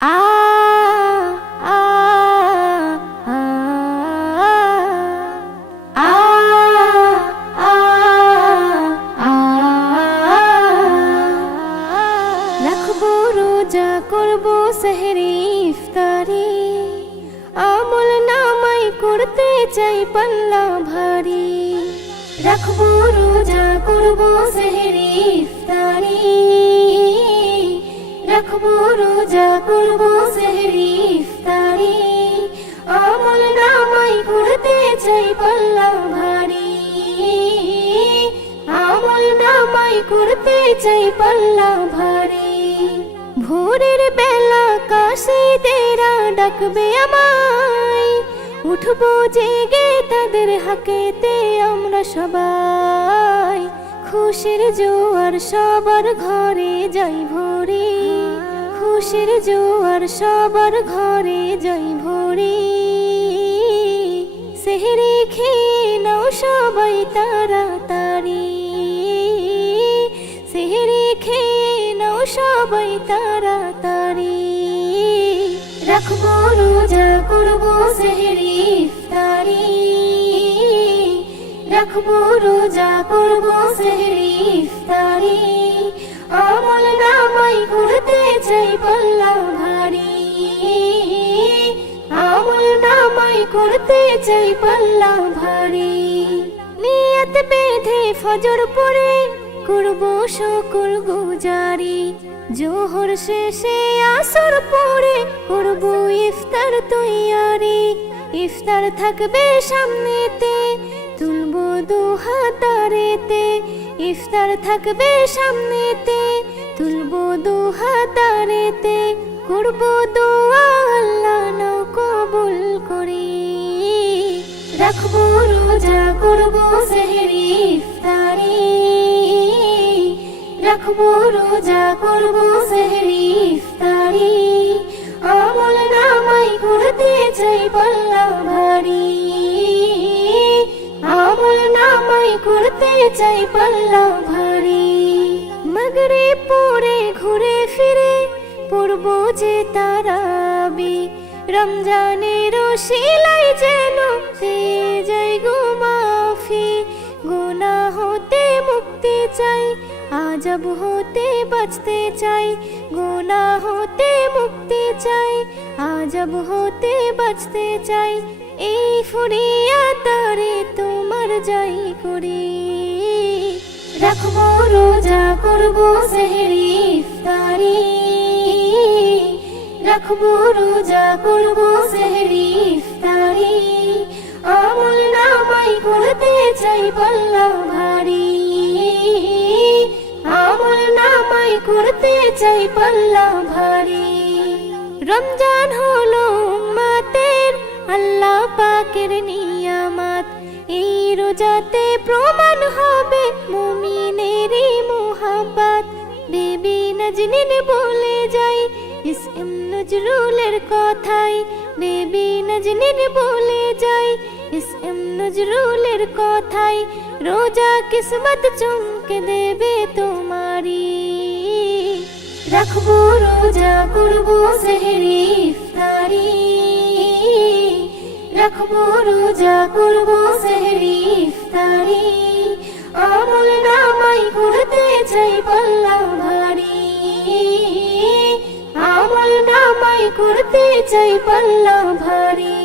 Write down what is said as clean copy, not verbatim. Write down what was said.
আ আ আ আ আ রাখবো রোজা করবো সেহরি ইফতারি, আমল নামাই করতে চাই পাল্লা ভারী। রাখবো রোজা করবো সেহরি ইফতারি, রাখবো রোজা করবো সেহরি ইফতারি, আমল নামাই করতে চাই পাল্লা ভারী। আমল নামাই করতে চাই পাল্লা ভারী। ভোরের বেলা কাশিদেরা ডাকবে আমায়, উঠবো জেগে তাদের হাকেতে আমরা সবাই। খুশির জোয়ার সবার ঘরে যাই ভোরে, খুশির জোয়ার সবার ঘরে যাই ভোরে। সেহরি খেয়ে নাও সবাই তাড়াতাড়ি, সেহরি খেয়ে নাও সবাই তাড়াতাড়ি। রাখবো রোজা করবো সেহরি ইফতারি, রাখবো রোজা করবো সেহরি ইফতারি, আমল নামাই করতে চাই পাল্লা ভারী। আমল নামাই করতে চাই পাল্লা ভারী। নিয়ত বেঁধে ফজর পড়ে করবো শুকর গুজারি, জোহর শেষে আসর পড়ে করবো ইফতার তৈয়ারি। ইফতার থাকবে সামনেতে তুলবো দুহাতারেতে, ইফতার থাকবে সামনেতে তুলবো দুহাতারেতে। করবো দোয়া আল্লাহ নাও কবুল করি। রাখবো রোজা করবো সেহরি ইফতারি, রাখবো রোজা করবো সেহরি ইফতারি, আমল নামাই করতে চাই পাল্লা ভারী। আমল নামাই করতে চাই পাল্লা ভারী। মাগরিব পরে ঘুরে ফিরে পড়বো যে তারাবি, রমজানের শিলাই যেন পেয়ে যাই গো মাফি। গুনাহ হতে মুক্তি চাই, আজব হতে বাঁচতে চাই। গুনাহ হতে মুক্তি চাই, আজব হতে বাঁচতে চাই। এই ফুরিয়া তারে তোমার যাই করি। রাখবো রোজা করবো সেহরি ইফতারি, রাখবো রোজা করবো সেহরি ইফতারি, আমল নামাই করতে চাই পাল্লা ভারী। আমল নামাই করতে চাই পাল্লা ভারী। রমজান হলো উম্মতের আল্লাহ পাকের নিয়ামত, এই রোজাতে প্রমাণ হবে মুমিনেরই মুহাব্বত। বেবি নজনীন বলে যাই ইসম নজরুলের কথাই, বেবি নজনীন বলে যাই ইসম নজরুলের কথাই। রোজা কিসমত চমকে দেবে তোমারি। রাখবো রোজা করবো সেহরি ইফতারি, রাখবো রোজা করবো সেহরি ইফতারি, আমল নামাই করতে চাই পাল্লা ভারী। আমল নামাই করতে চাই পাল্লা ভারী।